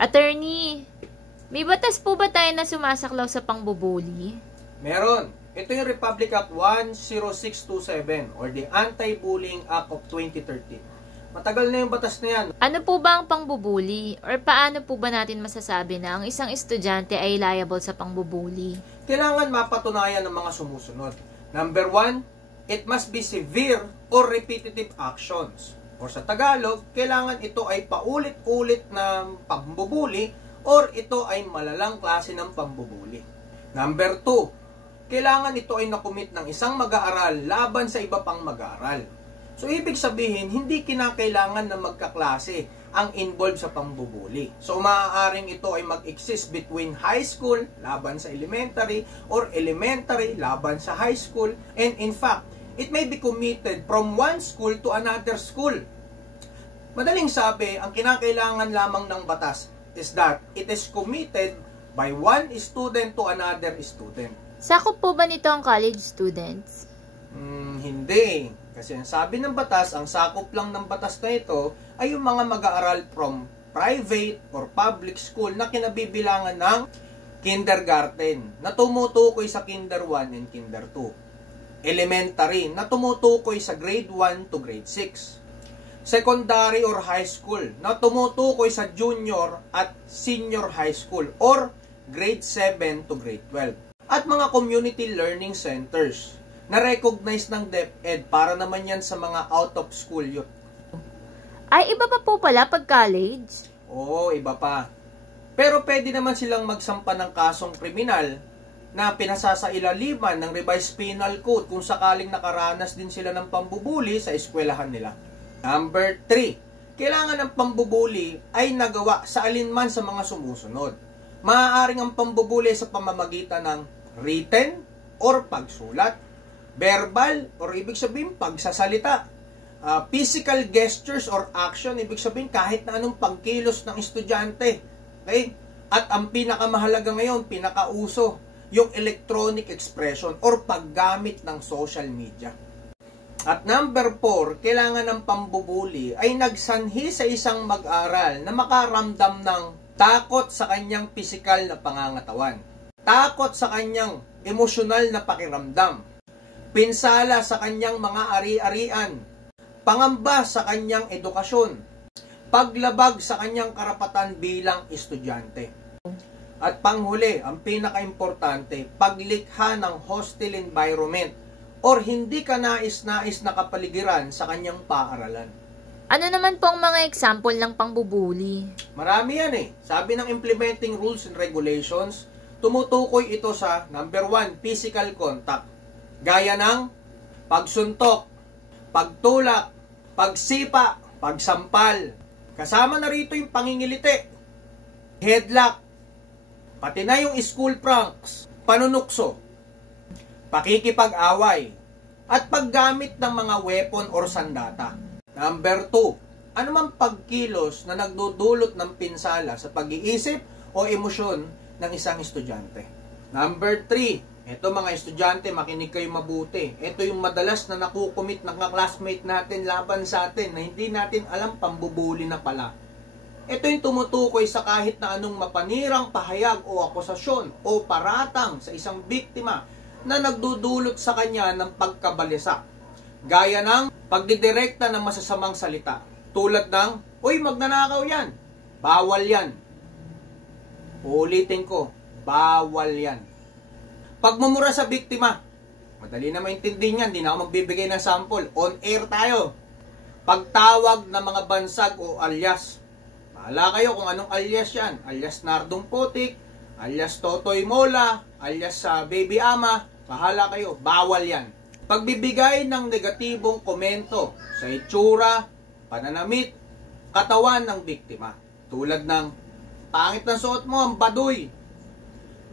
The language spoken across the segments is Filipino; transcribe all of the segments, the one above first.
Attorney, may batas po ba tayo na sumasaklaw sa pangbubuli? Meron. Ito yung Republic Act 10627 or the Anti-Bullying Act of 2013. Matagal na yung batas na yan. Ano po ba ang pangbubuli? Or paano po ba natin masasabi na ang isang estudyante ay liable sa pangbubuli? Kailangan mapatunayan ng mga sumusunod. Number 1, it must be severe or repetitive actions. Or sa Tagalog, kailangan ito ay paulit-ulit na pambubuli or ito ay malalang klase ng pambubuli. Number 2, kailangan ito ay nakumit ng isang mag-aaral laban sa iba pang mag-aaral. So, ibig sabihin, hindi kinakailangan na magkaklase ang involved sa pambubuli. So, maaaring ito ay mag-exist between high school laban sa elementary or elementary laban sa high school. And in fact, it may be committed from one school to another school. Madaling sabi, ang kinakailangan lamang ng batas is that it is committed by one student to another student. Sakop po ba nito ang college students? Hindi. Kasi ang sabi ng batas, ang sakop lang ng batas na ito ay yung mga mag-aaral from private or public school na kinabibilangan ng kindergarten na tumutukoy sa kinder 1 and kinder 2. Elementary na tumutukoy sa grade 1 to grade 6. Secondary or high school na tumutukoy sa junior at senior high school or grade 7 to grade 12. At mga community learning centers na recognize ng DepEd para naman yan sa mga out of school youth. Ay, iba pa po pala pag college? Oo, iba pa. Pero pwede naman silang magsampa ng kasong kriminal na pinasasailaliman ng revised penal code kung sakaling nakaranas din sila ng pambubuli sa eskwelahan nila. Number 3, kailangan ng pambubuli ay nagawa sa alinman sa mga sumusunod. Maaaring ang pambubuli sa pamamagitan ng written or pagsulat, verbal or ibig sabihin pagsasalita, physical gestures or action, ibig sabihin kahit na anong pagkilos ng estudyante. Okay? At ang pinakamahalaga ngayon, pinakauso, yung electronic expression or paggamit ng social media. At number 4, kailangan ng pambubuli ay nagsanhi sa isang mag-aral na makaramdam ng takot sa kanyang pisikal na pangangatawan, takot sa kanyang emosyonal na pakiramdam, pinsala sa kanyang mga ari-arian, pangamba sa kanyang edukasyon, paglabag sa kanyang karapatan bilang estudyante. At panghuli, ang pinaka-importante, paglikha ng hostile environment or hindi ka nais-nais na kapaligiran sa kanyang paaralan. Ano naman po ang mga example ng pangbubuli? Marami yan eh. Sabi ng Implementing Rules and Regulations, tumutukoy ito sa number 1, physical contact. Gaya ng pagsuntok, pagtulak, pagsipa, pagsampal. Kasama na rito yung pangingiliti, headlock, pati na yung school pranks, panunukso, pakikipag-away, at paggamit ng mga weapon or sandata. Number 2, anumang pagkilos na nagdudulot ng pinsala sa pag-iisip o emosyon ng isang estudyante. Number 3, ito mga estudyante, makinig kayo mabuti. Ito yung madalas na nakukumit ng classmate natin laban sa atin na hindi natin alam pambubuli na pala. Ito yung tumutukoy sa kahit na anong mapanirang pahayag o akusasyon o paratang sa isang biktima na nagdudulot sa kanya ng pagkabalisa. Gaya ng pagdidirekta ng masasamang salita. Tulad ng, uy, magnanakaw yan. Bawal yan. Uulitin ko, bawal yan. Pagmumura sa biktima, madali na maintindihan yan, hindi na ako magbibigay ng sample. On air tayo. Pagtawag ng mga bansag o alias. Bahala kayo kung anong alias yan. Alias Nardong Putik, alias Totoy Mola, alias Baby Ama. Bahala kayo, bawal yan. Pagbibigay ng negatibong komento sa itsura, pananamit, katawan ng biktima. Tulad ng, pangit ng suot mo, ang baduy.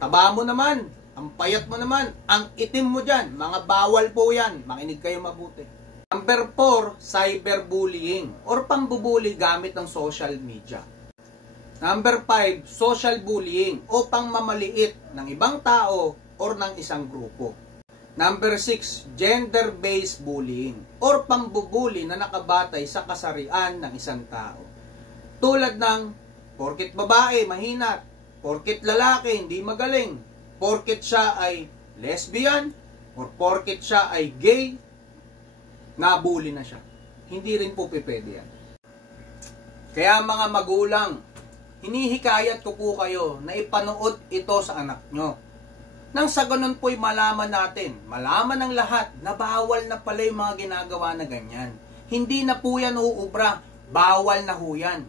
Taba mo naman. Ang payat mo naman, ang itim mo dyan, mga bawal po yan. Makinig kayo mabuti. Number 4, cyberbullying or pambubuli gamit ng social media. Number 5, social bullying o pangmamaliit ng ibang tao or ng isang grupo. Number 6, gender-based bullying or pambubuli na nakabatay sa kasarian ng isang tao. Tulad ng porket babae, mahina, porket lalaki, hindi magaling, porket siya ay lesbian, or porket siya ay gay, nabully na siya. Hindi rin po pwede yan. Kaya mga magulang, hinihikayat ko po kayo na ipanood ito sa anak nyo. Nang sa ganun po'y malaman natin, malaman ng lahat na bawal na pala yung mga ginagawa na ganyan. Hindi na po yan uubra, bawal na ho yan.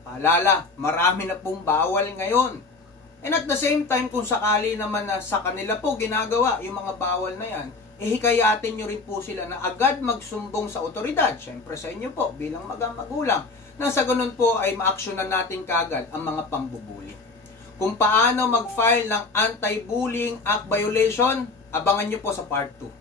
Paalala, marami na pong bawal ngayon. And at the same time, kung sakali naman na sa kanila po ginagawa yung mga bawal na yan, hikayatin nyo rin po sila na agad magsumbong sa otoridad. Siyempre sa inyo po, bilang magulang. Nang sa ganun po ay ma-actionan natin kagad ang mga pambubuli. Kung paano mag-file ng Anti-Bullying Act violation, abangan nyo po sa part 2.